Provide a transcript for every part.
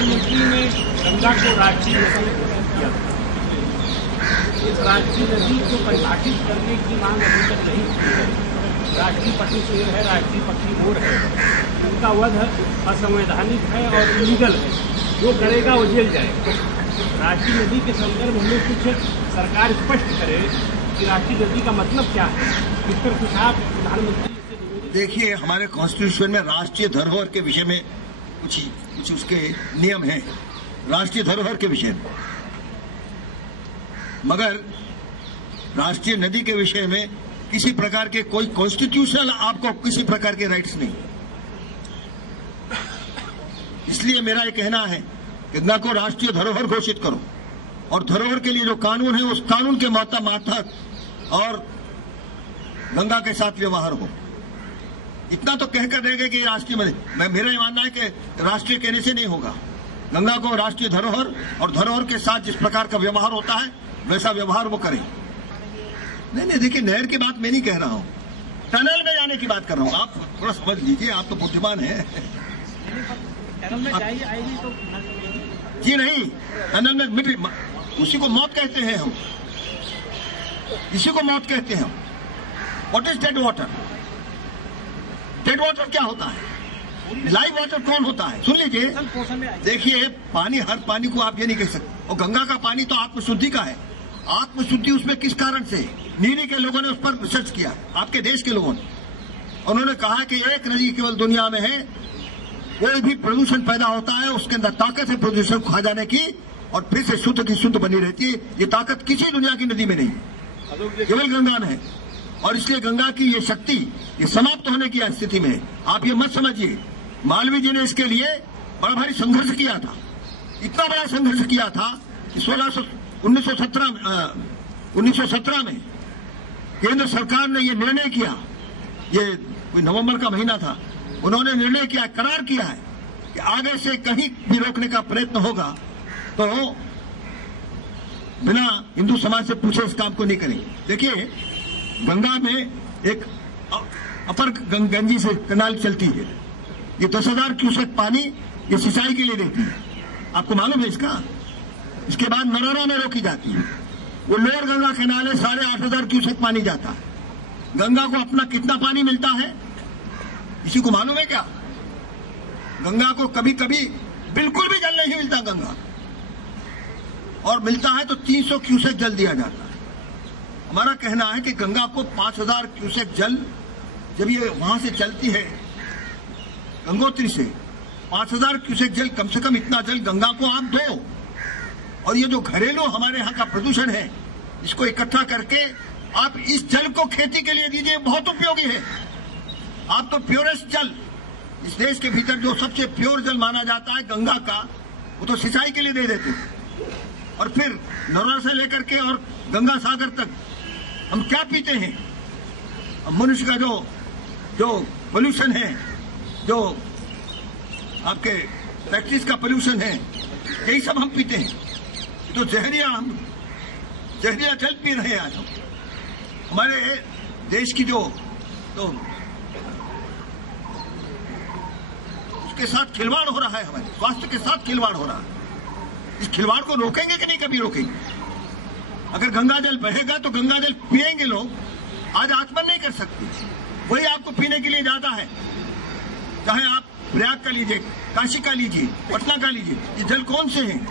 प्रधानमंत्री ने गंगा को राष्ट्रीय नदी किया था। इस राष्ट्रीय नदी को परिभाषित करने की मांग अभी तक नहीं की है। राष्ट्रीय पशु शेर है, राष्ट्रीय पक्षी मोर है, उनका वध असंवैधानिक है और इलीगल है। जो करेगा वो जेल जाएगा। राष्ट्रीय नदी के संदर्भ में कुछ सरकार स्पष्ट करे कि राष्ट्रीय नदी का मतलब क्या है। इस पर कुछ आप प्रधानमंत्री से निवेदन। देखिए, हमारे कॉन्स्टिट्यूशन में राष्ट्रीय धरोहर के विषय में कुछ उसके नियम हैं, राष्ट्रीय धरोहर के विषय में। मगर राष्ट्रीय नदी के विषय में किसी प्रकार के कोई कॉन्स्टिट्यूशनल आपको किसी प्रकार के राइट्स नहीं। इसलिए मेरा ये कहना है कि गंगा को राष्ट्रीय धरोहर घोषित करो और धरोहर के लिए जो कानून है उस कानून के मातहत और गंगा के साथ व्यवहार हो। इतना तो कहकर रहेगा कि राष्ट्रीय मेरा ये मानना है कि राष्ट्रीय कहने से नहीं होगा। गंगा को राष्ट्रीय धरोहर और धरोहर के साथ जिस प्रकार का व्यवहार होता है वैसा व्यवहार वो करें। नहीं, देखिए, नहर की बात मैं नहीं कह रहा हूं, टनल में जाने की बात कर रहा हूं। आप थोड़ा समझ लीजिए, आप तो बुद्धिमान हैं। जी नहीं, टनल में मिट्टी, उसी को मौत कहते हैं हम, इसी को मौत कहते हैं हम। What is dead water? Dead water क्या होता है? लाइव वाटर कौन होता है? सुन लीजिए, देखिए, पानी, हर पानी को आप ये नहीं कह सकते। और गंगा का पानी तो आत्मशुद्धि का है। आत्मशुद्धि उसमें किस कारण से? नीरी के लोगों ने उस पर रिसर्च किया, आपके देश के लोगों ने। उन्होंने कहा कि एक नदी केवल दुनिया में है, कोई भी प्रदूषण पैदा होता है उसके अंदर ताकत है प्रदूषण को खा जाने की और फिर से शुद्ध की शुद्ध बनी रहती है। ये ताकत किसी दुनिया की नदी में नहीं है, केवल गंगा में है। और इसलिए गंगा की ये शक्ति ये समाप्त होने की स्थिति में। आप ये मत समझिए, मालवीय जी ने इसके लिए बड़ा भारी संघर्ष किया था। इतना बड़ा संघर्ष किया था कि 1917 में केंद्र सरकार ने ये निर्णय किया, ये कोई नवंबर का महीना था, उन्होंने निर्णय किया, करार किया है कि आगे से कहीं भी रोकने का प्रयत्न होगा तो बिना हिंदू समाज से पूछे इस काम को नहीं करेंगे। देखिए, गंगा में एक अपर गंजी से कनाल चलती है, ये 10,000 क्यूसेक पानी ये सिंचाई के लिए देती है। आपको मालूम है इसका? इसके बाद नरोरा में रोकी जाती है। वो लोअर गंगा कैनाल है, 8,500 क्यूसेक पानी जाता है। गंगा को अपना कितना पानी मिलता है किसी को मालूम है क्या? गंगा को कभी कभी बिल्कुल भी जल नहीं मिलता गंगा, और मिलता है तो 300 क्यूसेक जल दिया जाता है। हमारा कहना है कि गंगा को 5,000 क्यूसेक जल, जब ये वहां से चलती है गंगोत्री से, 5,000 क्यूसेक जल, कम से कम इतना जल गंगा को आप दो। और ये जो घरेलू हमारे यहाँ का प्रदूषण है इसको इकट्ठा करके आप इस जल को खेती के लिए दीजिए, बहुत उपयोगी है। आप तो प्योरेस्ट जल, इस देश के भीतर जो सबसे प्योर जल माना जाता है गंगा का, वो तो सिंचाई के लिए दे देते। और फिर नरोरा से लेकर के और गंगा सागर तक हम क्या पीते हैं? मनुष्य का जो पोल्यूशन है, जो आपके फैक्ट्रीज का पोल्यूशन है, यही सब हम पीते हैं। तो जहरिया जल पी रहे हैं आज हम। हमारे देश की जो तो उसके साथ खिलवाड़ हो रहा है, हमारे स्वास्थ्य के साथ खिलवाड़ हो रहा है। इस खिलवाड़ को रोकेंगे कि नहीं कभी रोकेंगे? अगर गंगा जल बहेगा तो गंगा जल पिएंगे लोग, आज आचमन नहीं कर सकते। वही आपको पीने के लिए जाता है, चाहे आप प्रयाग का लीजिए, काशी का लीजिए, पटना का लीजिए, ये जल कौन से हैं?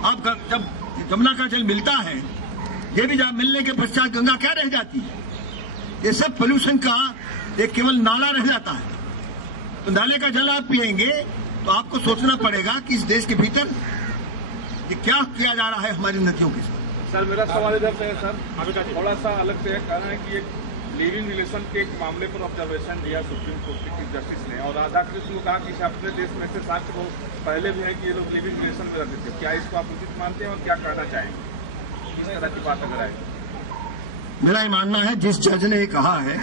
आप जब जमुना का जल मिलता है, ये भी मिलने के पश्चात गंगा क्या रह जाती है? ये सब पोल्यूशन का एक केवल नाला रह जाता है। तो नाले का जल आप पिएंगे तो आपको सोचना पड़ेगा कि इस देश के भीतर ये क्या किया जा रहा है हमारी नदियों के साथ। सर, मेरा सवाल इधर से है सर, थोड़ा सा अलग से कहना है कि एक लिविंग रिलेशन के एक मामले पर ऑब्जर्वेशन दिया सुप्रीम कोर्ट के चीफ जस्टिस ने, और राधा कृष्ण को कहा कि अपने देश में से साक्ष्य को पहले भी है कि ये लोग लिविंग रिलेशन में रहते थे। क्या इसको आप उचित मानते हैं और क्या कहना चाहेंगे इस तरह की बात अगर आए? मेरा ये मानना है जिस जज ने कहा है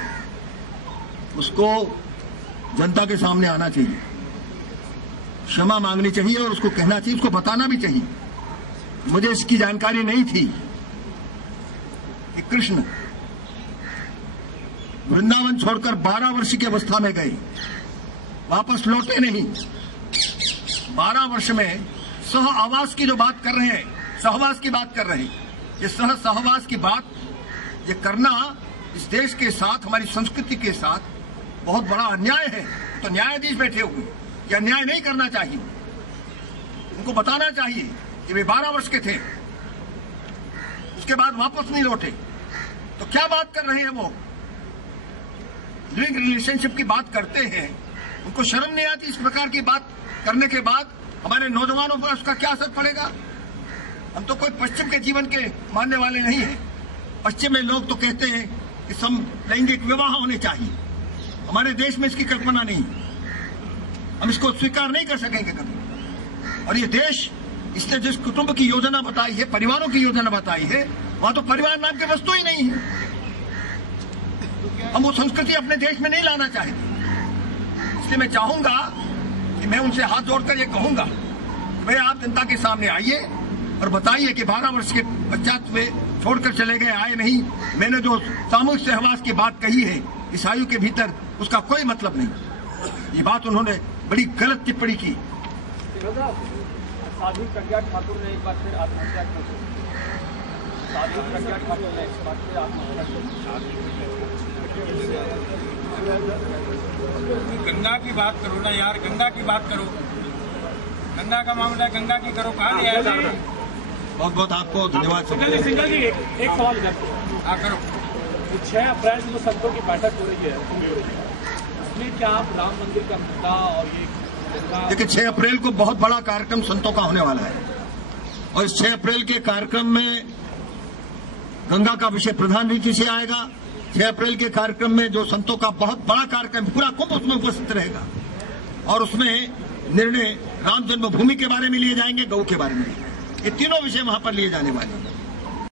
उसको जनता के सामने आना चाहिए, क्षमा मांगनी चाहिए और उसको कहना चाहिए, उसको बताना भी चाहिए। मुझे इसकी जानकारी नहीं थी कि कृष्ण वृंदावन छोड़कर 12 वर्ष की अवस्था में गए, वापस लौटे नहीं, 12 वर्ष में सह आवास की जो बात कर रहे हैं, सहवास की बात कर रहे हैं, ये सहवास की बात ये करना इस देश के साथ, हमारी संस्कृति के साथ बहुत बड़ा अन्याय है। तो न्यायाधीश बैठे हुए ये अन्याय नहीं करना चाहिए, उनको बताना चाहिए कि वे 12 वर्ष के थे, उसके बाद वापस नहीं लौटे। तो क्या बात कर रहे हैं वो? लिविंग रिलेशनशिप की बात करते हैं, उनको शर्म नहीं आती? इस प्रकार की बात करने के बाद हमारे नौजवानों पर उसका क्या असर पड़ेगा? हम तो कोई पश्चिम के जीवन के मानने वाले नहीं हैं। पश्चिम में लोग तो कहते हैं कि समलैंगिक विवाह होने चाहिए। हमारे देश में इसकी कल्पना नहीं, हम इसको स्वीकार नहीं कर सकेंगे कभी। और ये देश, इसने जिस कुटुंब की योजना बताई है, परिवारों की योजना बताई है, वहां तो परिवार नाम की वस्तु ही नहीं है। हम वो संस्कृति अपने देश में नहीं लाना चाहते। इसलिए मैं चाहूंगा कि मैं उनसे हाथ जोड़कर ये कहूंगा कि भाई आप जनता के सामने आइए और बताइए कि 12 वर्ष के पश्चात वे छोड़कर चले गए, आए नहीं। मैंने जो सामूहिक सहवास की बात कही है इस आयु के भीतर, उसका कोई मतलब नहीं। ये बात उन्होंने बड़ी गलत टिप्पणी की। साध्वी प्रज्ञा ठाकुर ने एक बार फिर आत्महत्या की। साध्वी प्रज्ञा ठाकुर ने एक बार फिर आत्महत्या की। गंगा की बात करो ना यार, गंगा की बात करो। गंगा का मामला गंगा की करो, कहाँ ले आया? बहुत बहुत आपको धन्यवाद। सिंगल जी एक सवाल करते हाँ करो। 6 अप्रैल से जो संतों की बैठक हो रही है, उसमें क्या आप राम मंदिर का मुद्दा और ये देखिए 6 अप्रैल को बहुत बड़ा कार्यक्रम संतों का होने वाला है और इस 6 अप्रैल के कार्यक्रम में गंगा का विषय प्रधान रीति से आएगा। 6 अप्रैल के कार्यक्रम में जो संतों का बहुत बड़ा कार्यक्रम, पूरा कुंभ उसमें उपस्थित रहेगा और उसमें निर्णय राम जन्मभूमि के बारे में लिए जाएंगे, गौ के बारे में। ये तीनों विषय वहां पर लिए जाने वाले हैं।